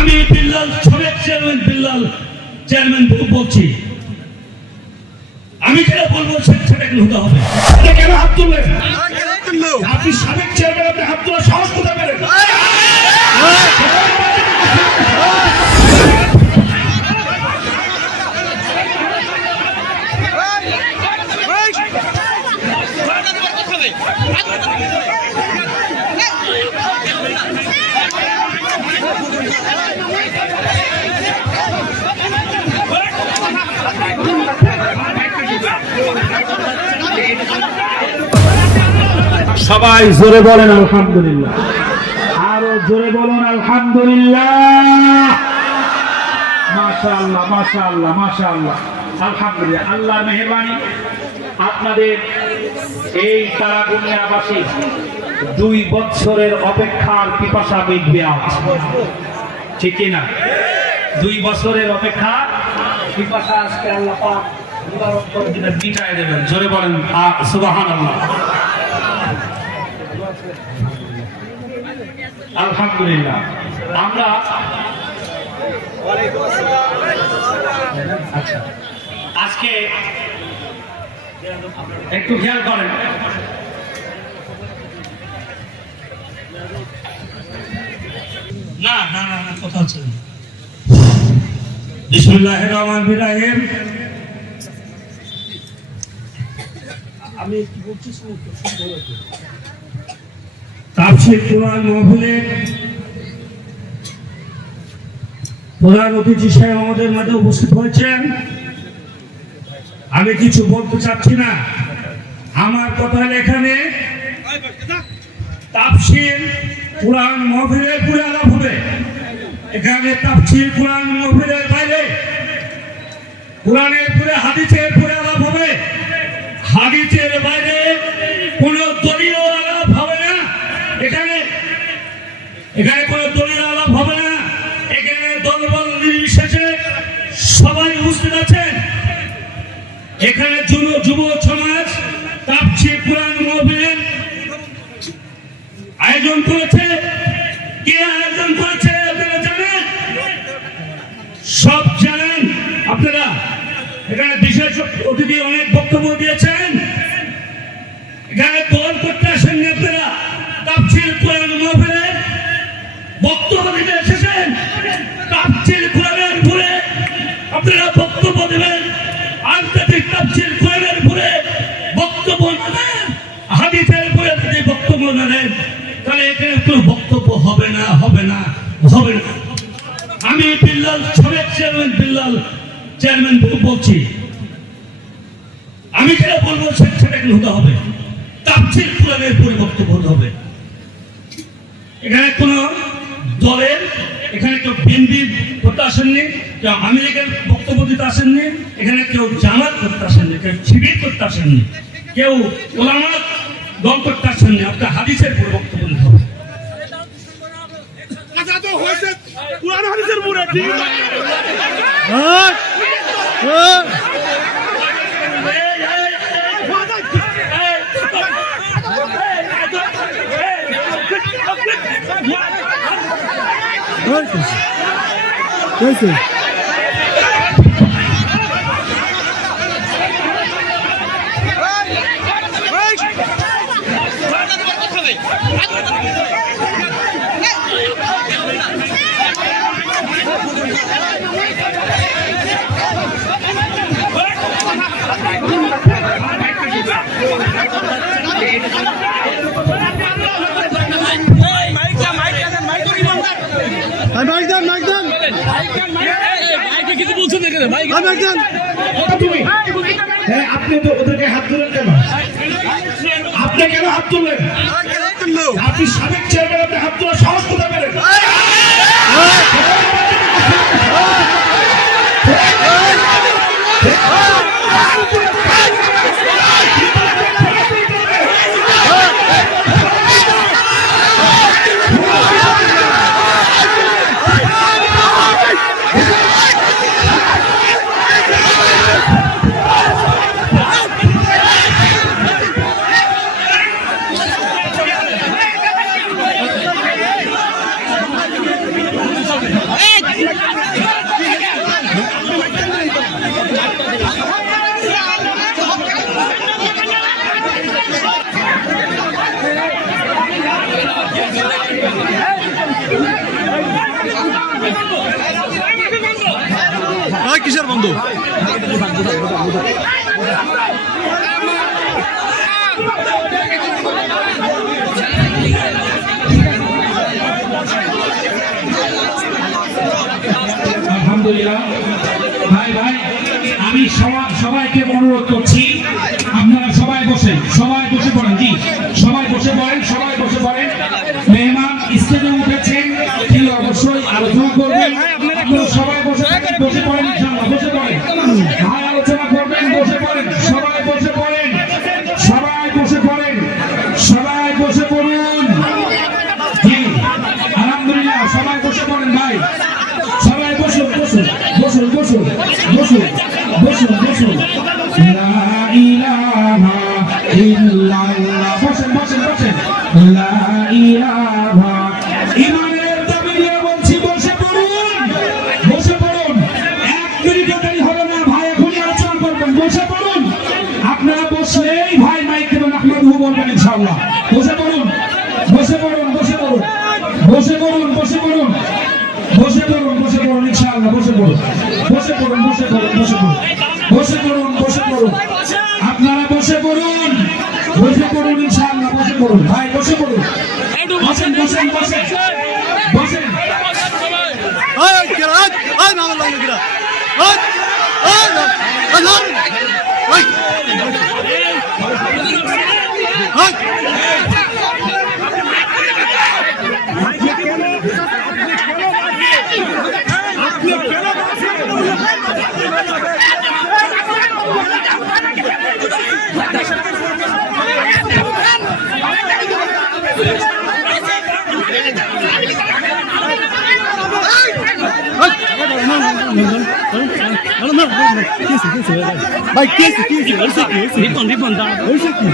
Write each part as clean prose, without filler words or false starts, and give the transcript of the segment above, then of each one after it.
আমি বিল্লাল সাবেক চেয়ারম্যান বলছি, আমি যেটা বলবো সেটা হতে হবে। এটা কেন হাত তুললেন? আপনি সাবেক চেয়ারম্যান, আপনি হাত তোলার সাহস কোথায় পেলেন? সবাই জোরে বলেন আলহামদুলিল্লাহ, আরো জোরে বলুন আলহামদুলিল্লাহ। মাশাআল্লাহ মাশাআল্লাহ মাশাআল্লাহ, আলহামদুলিল্লাহ। আল্লাহর মেহেরবানি, আপনাদের এই তারাগুনিয়াবাসী 2 বছরের অপেক্ষার পিপাসা মিটবে আজ, ঠিক কিনা? 2 বছরের অপেক্ষা পিপাসা আজকে আল্লাহ পাক মুবারক করে দিবেন, মিটায় দেবেন। জোরে বলেন সুবহানাল্লাহ, আলহামদুলিল্লাহ। আমরা আচ্ছা, আজকে একটু খেয়াল করেন, না না না না, কথা হচ্ছে না। বিসমিল্লাহির রহমানির রহিম। আমি কি বলছি তাফসীর কোরআন মাহফিলের প্রধান অতিথি সাহেব আমাদের মাঝে উপস্থিত হয়েছেন। আমি কিছু বলতে চাচ্ছি না, আমার কথা এখানে তাফসীর কোরআন মাহফিলের পুরো আলাপ হবে। এখানে তাফসীর কোরআন মাহফিলের বাইরে কোরআনের পুরো হাদিসের পুরো আলাপ হবে। হাদিসের বাইরে কোনো দলীয় আলাপ হবে না। এখানে কোনো দলীয় আলাপ হবে না। এখানে দলবল নির্বিশেষে সবাই উপস্থিত আছেন। এখানে যুব সমাজ তাফসীর কোরআন মাহফিলের আয়োজন করেছে। কে আয়োজন করেছে আপনারা জানেন? সব জানেন আপনারা। এখানে বিশেষ অতিথি অনেক বক্তব্য দিয়েছেন। এখানে দল করতে আসেননি আপনারা, তাফসীর কোরআন মাহফিলের বক্তব্য দিতে এসেছেন। তাফসীর কোরআনের উপরে আপনারা বক্তব্য দেবেন। আন্তর্জাতিক তাফসীর কোরআনের উপরে বক্তব্য না দেন, হাদিসের উপরে যদি বক্তব্য না দেন, তাহলে এখানে কোনো বক্তব্য হবে না, হবে না, হবে না। আমি বিল্লাল সাবেক চেয়ারম্যান বলছি, আমি যেটা বলবো সেটা হতে হবে। তাফসীর কোরআনের উপরে বক্তব্য হতে হবে। এখানে কোন দলের, এখানে কেউ বিএনপি করতে আসেননি, কেউ আওয়ামী লীগের বক্তব্য দিতে আসেননি, এখানে কেউ জামাত করতে আসেননি, কেউ শিবির করতে আসেননি, কেউ ওলামা দল করতে আসেননি। আপনার হাদিসের উপর বক্তব্য দিতে হবে। আপনি তো ওদেরকে হাত তুলেন কেন? আপনি কেন হাত তুললেন? আপনি সাবেক চেয়ারম্যান, আপনি হাত তোলার সাহস কোথায় পেলেন? বন্ধ। আলহামদুলিল্লাহ। ভাই ভাই, আমি সবাইকে অনুরোধ করছি, আপনারা সবাই বসেন, সবাই বসে পড়েন। জি, সবাই বসে পড়েন, সবাই বসে পড়েন। মেহমান স্টেজে উঠেছেন, তিনি অবশ্যই আলোচনা করবেন। আপনারা সবাই বসে বসে পড়েন, ইনশাআল্লাহ বসে পড়েন। ভাই আলোচনা করবেন, বসে পড়েন, সবাই বসে পড়েন, সবাই বসে পড়েন, সবাই বসে পড়ুন। জি, আলহামদুলিল্লাহ, সবাই বসে পড়েন ভাই, সবাই বসুন বসুন বসুন বসুন বসুন বসুন বসুন। লা ইলাহা ইল্লাল্লাহ। বসেন বসেন বসেন। লা ইলাহা। ইমানের দাবি নিয়ে বলছি, বসে পড়ুন, বসে পড়ুন। 1 মিনিটও দেরি হবে না, ভাই এখনই আলোচনা করবেন। বসে পড়ুন, আপনারা বসলেই ভাই মাইক দেবেন, আহমদহু বলবেন ইনশাআল্লাহ। বসে পড়ুন, বসে পড়ুন, বসে পড়ুন, বসে পড়ুন, বসে পড়ুন, বসে পড়ুন, বসে পড়ুন ইনশাআল্লাহ। বসে পড়ুন, বসে পড়ুন, বসে পড়ুন, বসে পড়ুন, বসে পড়ুন, বসে পড়ুন। আপনারা বসে পড়ুন, বসে পড়ুন ইনশাআল্লাহ। বসে পড়ুন ভাই, বসে পড়ুন। বসেন বসেন বসেন বসেন। ভাই কেসে হইছে কি রিপন দাও হইছে কি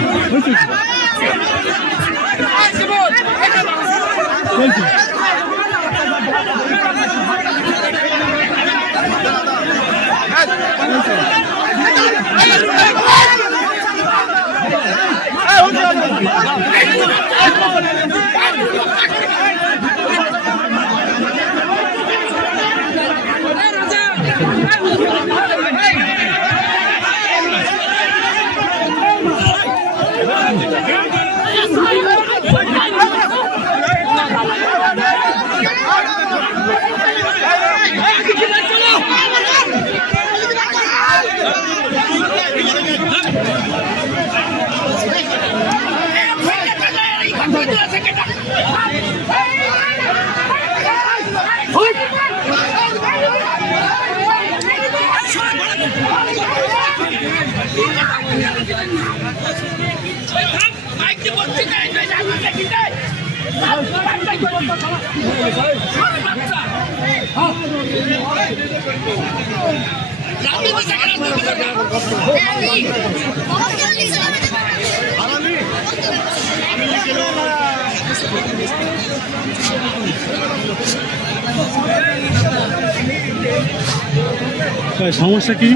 সমস্যা কি?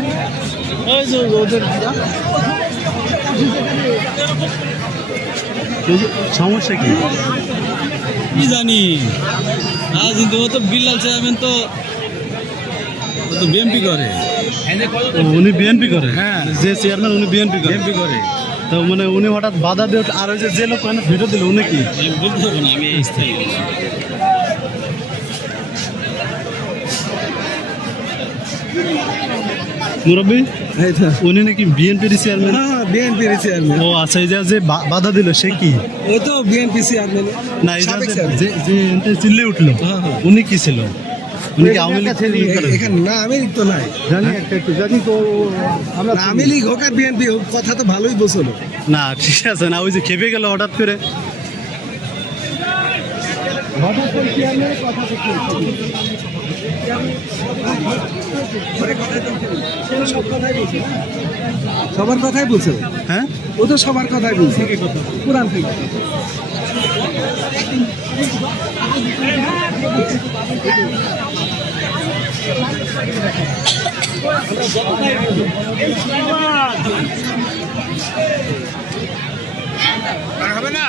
সমস্যা কি কি জানি আজ কিন্তু ও তো বিল্লাল চেয়ারম্যান তো বিএনপি করে। উনি বিএনপি করে? হ্যাঁ, যে চেয়ারম্যান উনি বিএনপি করে। তো মানে উনি হঠাৎ বাধা দিয়ে আর ওই যে লোক ভিডিও দিল উনি কি বলতে পারবো না, আমি স্থায়ী মুরব্বী। উনি নাকি বিএনপির চেয়ারম্যান? হ্যাঁ, বিএনপির চেয়ারম্যান। ও আচ্ছা, এই যে বাধা দিল সে কি? ওই তো বিএনপি চেয়ারম্যান। না, এই যে চিল্লে উঠলো উনি কি ছিল? উনি কি আওয়ামী লীগ? এখানে না, আমি তো নাই জানি, একটু জানি তো আমরা আওয়ামী লীগ হোক আর বিএনপি হোক, কথা তো ভালোই বলছিল। না ঠিক আছে, না ওই যে খেপে গেল হঠাৎ করে। সবার কথাই বলছে। হ্যাঁ, ও তো সবার কথাই বলছে পুরান থেকে। হবে না।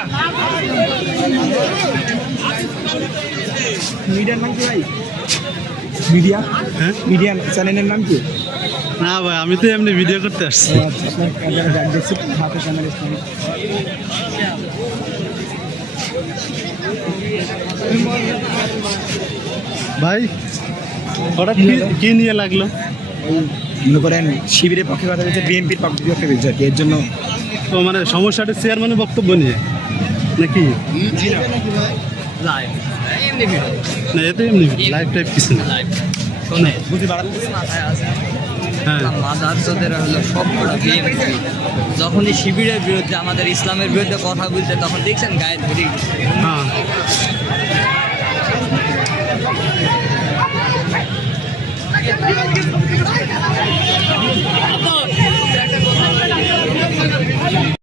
মিডিয়ার নাম কি ভাই? মিডিয়া? হ্যাঁ, মিডিয়া চ্যানেলের নাম কি? না ভাই আমি তো এমনি ভিডিও করতে আসছি ভাই হঠাৎ কি নিয়ে লাগলো? মনে করেন শিবিরের পক্ষে কথা বলছে, বিএনপির পক্ষে বলছে আর কি, এর জন্য তো মানে সমস্যাটা চেয়ারম্যানের বক্তব্য নিয়ে নাকি? না এতে এমনি লাইভ টাইপ কিছু না। হ্যাঁ মাদারচোদেরা হলো সবকটা বিএনপি। যখনই শিবিরের বিরুদ্ধে, আমাদের ইসলামের বিরুদ্ধে কথা বলছে, তখন দেখছেন গায়ে ধরে হ্যাঁ